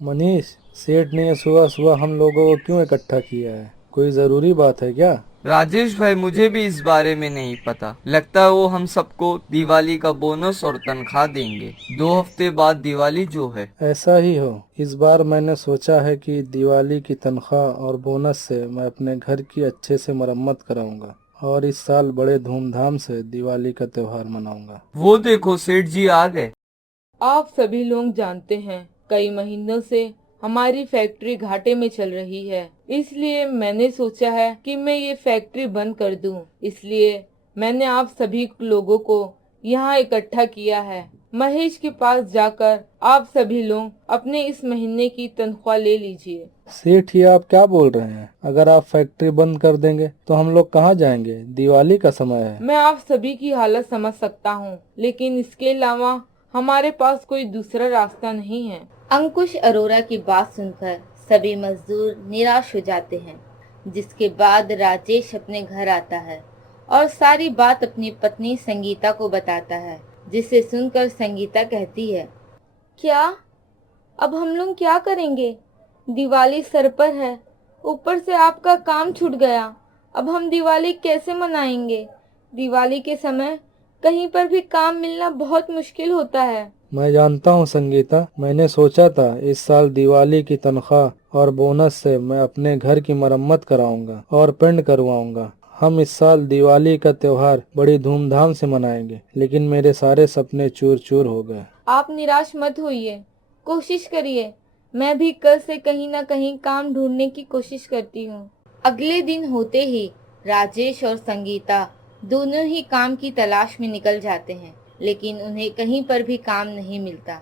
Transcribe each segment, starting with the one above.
मनीष, सेठ ने सुबह सुबह हम लोगों को क्यों इकट्ठा किया है? कोई जरूरी बात है क्या? राजेश भाई, मुझे भी इस बारे में नहीं पता। लगता है वो हम सबको दिवाली का बोनस और तनख्वाह देंगे। 2 हफ्ते बाद दिवाली जो है। ऐसा ही हो। इस बार मैंने सोचा है कि दिवाली की तनख्वाह और बोनस से मैं अपने घर की अच्छे से मरम्मत कराऊंगा और इस साल बड़े धूमधाम से दिवाली का त्योहार मनाऊंगा। वो देखो, सेठ जी आ गए। आप सभी लोग जानते हैं, कई महीनों से हमारी फैक्ट्री घाटे में चल रही है। इसलिए मैंने सोचा है कि मैं ये फैक्ट्री बंद कर दूं। इसलिए मैंने आप सभी लोगों को यहाँ इकट्ठा किया है। महेश के पास जाकर आप सभी लोग अपने इस महीने की तनख्वाह ले लीजिए। सेठ, ये आप क्या बोल रहे हैं? अगर आप फैक्ट्री बंद कर देंगे तो हम लोग कहाँ जाएंगे? दिवाली का समय है। मैं आप सभी की हालत समझ सकता हूँ, लेकिन इसके अलावा हमारे पास कोई दूसरा रास्ता नहीं है। अंकुश अरोरा की बात सुनकर सभी मजदूर निराश हो जाते हैं, जिसके बाद राजेश अपने घर आता है और सारी बात अपनी पत्नी संगीता को बताता है, जिसे सुनकर संगीता कहती है, क्या? अब हम लोग क्या करेंगे? दिवाली सर पर है, ऊपर से आपका काम छूट गया। अब हम दिवाली कैसे मनाएंगे? दिवाली के समय कहीं पर भी काम मिलना बहुत मुश्किल होता है। मैं जानता हूँ संगीता, मैंने सोचा था इस साल दिवाली की तनख्वाह और बोनस से मैं अपने घर की मरम्मत कराऊंगा और पेंट करवाऊंगा। हम इस साल दिवाली का त्योहार बड़ी धूमधाम से मनाएंगे, लेकिन मेरे सारे सपने चूर चूर हो गए। आप निराश मत होइए, कोशिश करिए। मैं भी कल से कहीं ना कहीं काम ढूंढने की कोशिश करती हूँ। अगले दिन होते ही राजेश और संगीता दोनों ही काम की तलाश में निकल जाते हैं, लेकिन उन्हें कहीं पर भी काम नहीं मिलता।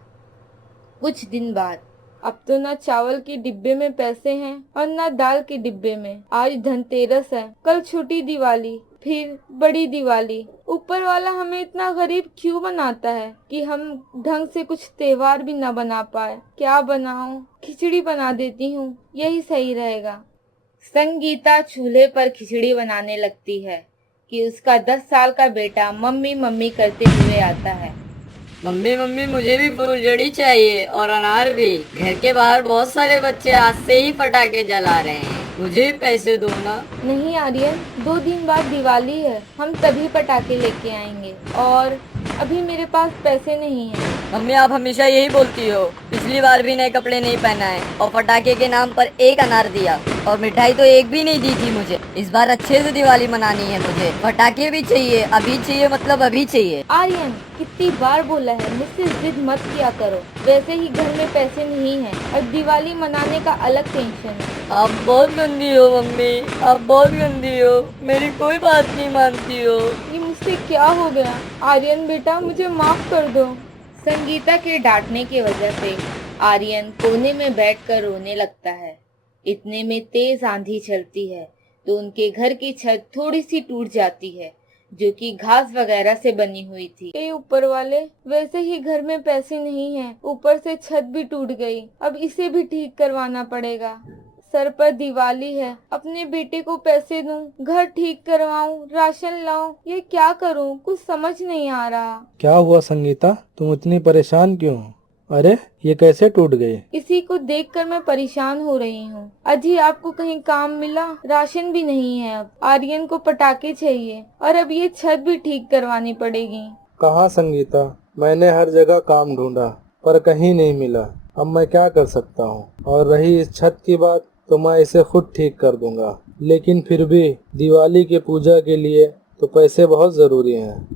कुछ दिन बाद अब तो ना चावल के डिब्बे में पैसे हैं और ना दाल के डिब्बे में। आज धनतेरस है, कल छोटी दिवाली, फिर बड़ी दिवाली। ऊपर वाला हमें इतना गरीब क्यों बनाता है कि हम ढंग से कुछ त्योहार भी ना बना पाए। क्या बनाऊं? खिचड़ी बना देती हूँ, यही सही रहेगा। संगीता चूल्हे पर खिचड़ी बनाने लगती है कि उसका 10 साल का बेटा मम्मी मम्मी करते हुए आता है। मम्मी मम्मी, मुझे भी फुलझड़ी चाहिए और अनार भी। घर के बाहर बहुत सारे बच्चे आज से ही पटाखे जला रहे हैं, मुझे भी पैसे दो ना। नहीं आर्यन, 2 दिन बाद दिवाली है, हम तभी पटाखे लेके आएंगे और अभी मेरे पास पैसे नहीं हैं। मम्मी, आप हमेशा यही बोलती हो। पिछली बार भी नए कपड़े नहीं पहनाए और पटाखे के नाम पर एक अनार दिया और मिठाई तो एक भी नहीं दी थी मुझे। इस बार अच्छे से दिवाली मनानी है मुझे। पटाखे भी चाहिए, अभी चाहिए, मतलब अभी चाहिए। आर्यन, कितनी बार बोला है मुझसे जिद मत किया करो। वैसे ही घर में पैसे नहीं हैं और दिवाली मनाने का अलग टेंशन है। आप बहुत गंदी हो मम्मी, आप बहुत गंदी हो, मेरी कोई बात नहीं मानती हो। ये मुझसे क्या हो गया? आर्यन बेटा, मुझे माफ कर दो। संगीता के डांटने की वजह से आर्यन कोने में बैठकर रोने लगता है। इतने में तेज आंधी चलती है तो उनके घर की छत थोड़ी सी टूट जाती है, जो कि घास वगैरह से बनी हुई थी। ए ऊपर वाले, वैसे ही घर में पैसे नहीं हैं, ऊपर से छत भी टूट गई। अब इसे भी ठीक करवाना पड़ेगा। सर पर दिवाली है, अपने बेटे को पैसे दूं, घर ठीक करवाऊं, राशन लाऊं, ये क्या करूं? कुछ समझ नहीं आ रहा। क्या हुआ संगीता, तुम इतनी परेशान क्यों हो? अरे, ये कैसे टूट गई? इसी को देखकर मैं परेशान हो रही हूँ। अजी, आपको कहीं काम मिला? राशन भी नहीं है। अब आर्यन को पटाखे चाहिए और अब ये छत भी ठीक करवानी पड़ेगी। कहाँ संगीता, मैंने हर जगह काम ढूंढा पर कहीं नहीं मिला। अब मैं क्या कर सकता हूँ? और रही इस छत की बात, तो मैं इसे खुद ठीक कर दूंगा, लेकिन फिर भी दिवाली की पूजा के लिए तो पैसे बहुत जरूरी हैं।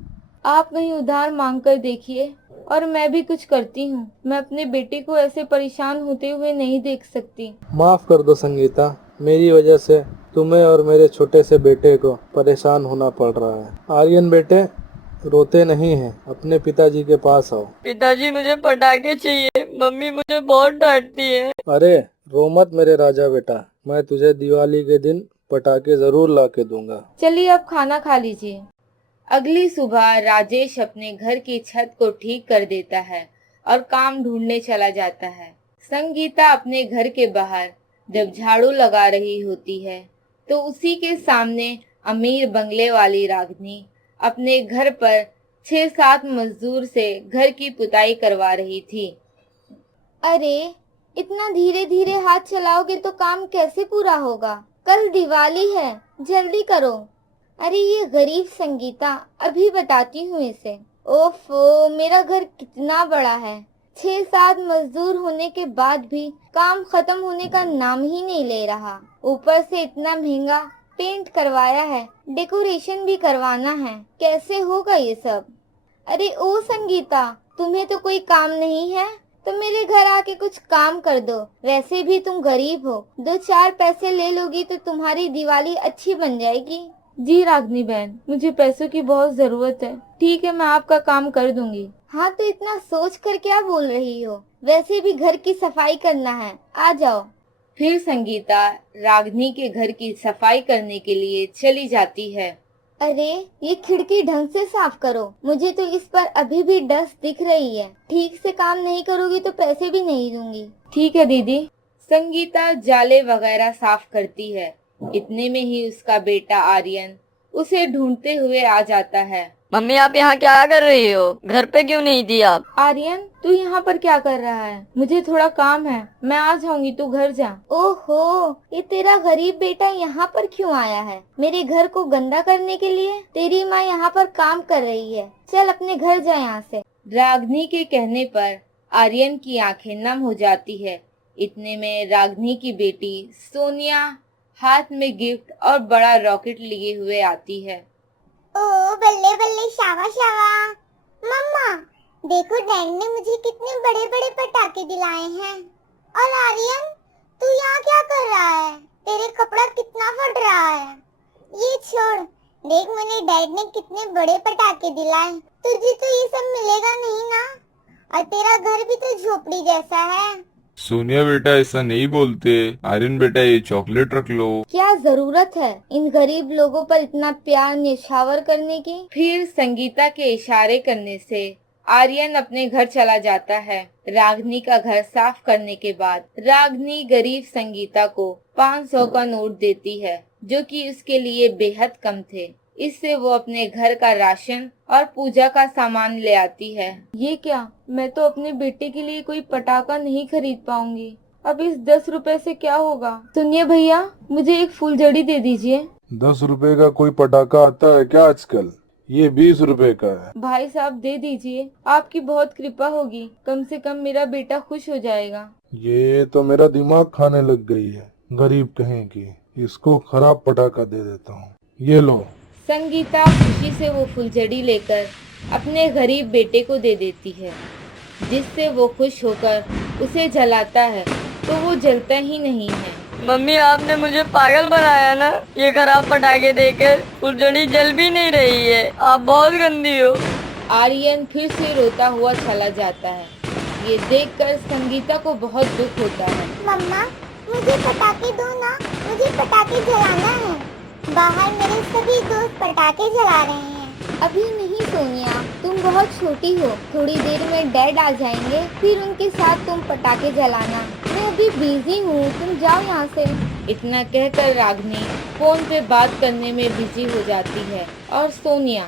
आप कहीं उधार मांग कर देखिए और मैं भी कुछ करती हूँ। मैं अपने बेटे को ऐसे परेशान होते हुए नहीं देख सकती। माफ कर दो संगीता, मेरी वजह से तुम्हें और मेरे छोटे से बेटे को परेशान होना पड़ रहा है। आर्यन बेटे, रोते नहीं हैं, अपने पिताजी के पास आओ। पिताजी, मुझे पटाखे चाहिए, मम्मी मुझे बहुत डांटती है। अरे, रो मत मेरे राजा बेटा, मैं तुझे दिवाली के दिन पटाखे जरूर ला के दूंगा। चलिए अब खाना खा लीजिए। अगली सुबह राजेश अपने घर की छत को ठीक कर देता है और काम ढूंढने चला जाता है। संगीता अपने घर के बाहर जब झाड़ू लगा रही होती है तो उसी के सामने अमीर बंगले वाली रागनी अपने घर पर 6-7 मजदूर से घर की पुताई करवा रही थी। अरे, इतना धीरे धीरे हाथ चलाओगे तो काम कैसे पूरा होगा? कल दिवाली है, जल्दी करो। अरे ये गरीब संगीता, अभी बताती हूँ इसे। ओफो, मेरा घर कितना बड़ा है। 6-7 मजदूर होने के बाद भी काम खत्म होने का नाम ही नहीं ले रहा। ऊपर से इतना महंगा पेंट करवाया है, डेकोरेशन भी करवाना है। कैसे होगा ये सब? अरे ओ संगीता, तुम्हें तो कोई काम नहीं है तो मेरे घर आके कुछ काम कर दो। वैसे भी तुम गरीब हो, 2-4 पैसे ले लोगी तो तुम्हारी दिवाली अच्छी बन जाएगी। जी रागनी बहन, मुझे पैसों की बहुत जरूरत है। ठीक है, मैं आपका काम कर दूंगी। हाँ तो इतना सोच कर क्या बोल रही हो? वैसे भी घर की सफाई करना है, आ जाओ। फिर संगीता रागनी के घर की सफाई करने के लिए चली जाती है। अरे ये खिड़की ढंग से साफ करो, मुझे तो इस पर अभी भी डस्ट दिख रही है। ठीक से काम नहीं करोगी तो पैसे भी नहीं दूंगी। ठीक है दीदी। संगीता जाले वगैरह साफ करती है। इतने में ही उसका बेटा आर्यन उसे ढूंढते हुए आ जाता है। मम्मी आप यहाँ क्या कर रही हो? घर पे क्यों नहीं थी आप? आर्यन, तू यहाँ पर क्या कर रहा है? मुझे थोड़ा काम है, मैं आ जाऊंगी, तू घर जा। ओहो, ये तेरा गरीब बेटा यहाँ पर क्यों आया है? मेरे घर को गंदा करने के लिए? तेरी माँ यहाँ पर काम कर रही है, चल अपने घर जा यहाँ से। रागनी के कहने पर आर्यन की आंखें नम हो जाती है। इतने में रागनी की बेटी सोनिया हाथ में गिफ्ट और बड़ा रॉकेट लिए हुए आती है। ओ बल्ले बल्ले, शावा शावा। मम्मा देखो, डैड ने मुझे कितने बड़े बड़े पटाखे दिलाए हैं। और आर्यन, तू यहाँ क्या कर रहा है? तेरे कपड़ा कितना फट रहा है। ये छोड़, देख मेरे डैड ने कितने बड़े पटाखे दिलाए। तुझे तो ये सब मिलेगा नहीं ना, और तेरा घर भी तो झोपड़ी जैसा है। सोनिया बेटा ऐसा नहीं बोलते। आर्यन बेटा ये चॉकलेट रख लो। क्या जरूरत है इन गरीब लोगों पर इतना प्यार न्यौछावर करने की? फिर संगीता के इशारे करने से आर्यन अपने घर चला जाता है। रागनी का घर साफ करने के बाद रागनी गरीब संगीता को 500 का नोट देती है, जो कि उसके लिए बेहद कम थे। इससे वो अपने घर का राशन और पूजा का सामान ले आती है। ये क्या, मैं तो अपने बेटे के लिए कोई पटाखा नहीं खरीद पाऊंगी। अब इस 10 रुपए से क्या होगा? सुनिए भैया, मुझे एक फुलझड़ी दे दीजिए। 10 रुपए का कोई पटाखा आता है क्या आजकल? ये 20 रुपए का है। भाई साहब दे दीजिए, आपकी बहुत कृपा होगी, कम से कम मेरा बेटा खुश हो जाएगा। ये तो मेरा दिमाग खाने लग गई है, गरीब कहीं की। इसको खराब पटाखा दे देता हूँ, ये लो। संगीता खुशी से वो फुलझड़ी लेकर अपने गरीब बेटे को दे देती है, जिससे वो खुश होकर उसे जलाता है तो वो जलता ही नहीं है। मम्मी आपने मुझे पागल बनाया ना, ये खराब पटाखे देकर फुलझड़ी जल भी नहीं रही है। आप बहुत गंदी हो। आर्यन फिर से रोता हुआ चला जाता है। ये देखकर संगीता को बहुत दुख होता है। मम्मा मुझे पटाखे दो ना, मुझे पटाखे जलाना है। बाहर मेरे सभी दोस्त पटाखे जला रहे हैं। अभी नहीं सोनिया, तुम बहुत छोटी हो, थोड़ी देर में डैड आ जाएंगे, फिर उनके साथ तुम पटाखे जलाना। मैं अभी बिजी हूँ, तुम जाओ यहाँ से। इतना कहकर रागनी फोन पे बात करने में बिजी हो जाती है और सोनिया,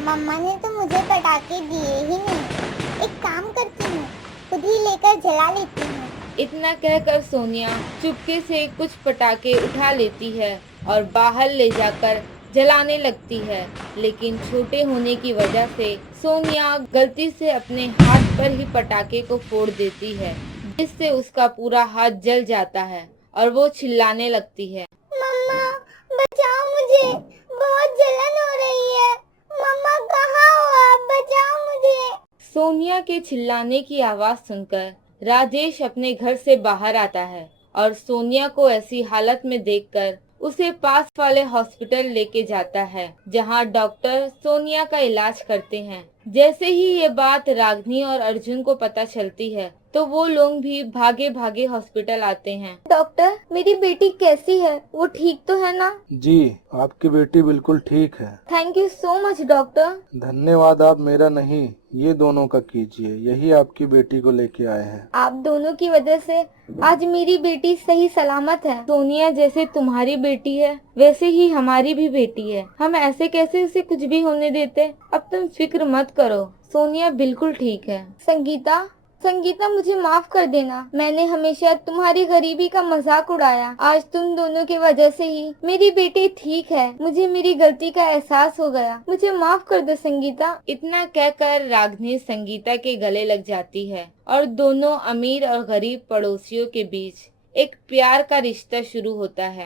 मम्मा ने तो मुझे पटाखे दिए ही नहीं। एक काम करती हूँ, खुद ही लेकर जला लेती हूँ। इतना कहकर सोनिया चुपके से कुछ पटाखे उठा लेती है और बाहर ले जाकर जलाने लगती है। लेकिन छोटे होने की वजह से सोनिया गलती से अपने हाथ पर ही पटाखे को फोड़ देती है, जिससे उसका पूरा हाथ जल जाता है और वो चिल्लाने लगती है। मम्मा बचाओ मुझे, बहुत जलन हो रही है। मम्मा कहाँ हो आप, बचाओ मुझे। सोनिया के चिल्लाने की आवाज सुनकर राजेश अपने घर से बाहर आता है और सोनिया को ऐसी हालत में देखकर उसे पास वाले हॉस्पिटल लेके जाता है, जहां डॉक्टर सोनिया का इलाज करते हैं। जैसे ही ये बात रागनी और अर्जुन को पता चलती है तो वो लोग भी भागे भागे हॉस्पिटल आते हैं। डॉक्टर, मेरी बेटी कैसी है? वो ठीक तो है ना? जी, आपकी बेटी बिल्कुल ठीक है। Thank you so much doctor. धन्यवाद आप मेरा नहीं, ये दोनों का कीजिए। यही आपकी बेटी को लेके आए हैं। आप दोनों की वजह से आज मेरी बेटी सही सलामत है। सोनिया जैसे तुम्हारी बेटी है, वैसे ही हमारी भी बेटी है। हम ऐसे कैसे उसे कुछ भी होने देते? अब तुम फिक्र मत करो, सोनिया बिल्कुल ठीक है। संगीता, संगीता मुझे माफ कर देना, मैंने हमेशा तुम्हारी गरीबी का मजाक उड़ाया। आज तुम दोनों की वजह से ही मेरी बेटी ठीक है। मुझे मेरी गलती का एहसास हो गया, मुझे माफ कर दो संगीता। इतना कहकर रागिनी संगीता के गले लग जाती है और दोनों अमीर और गरीब पड़ोसियों के बीच एक प्यार का रिश्ता शुरू होता है।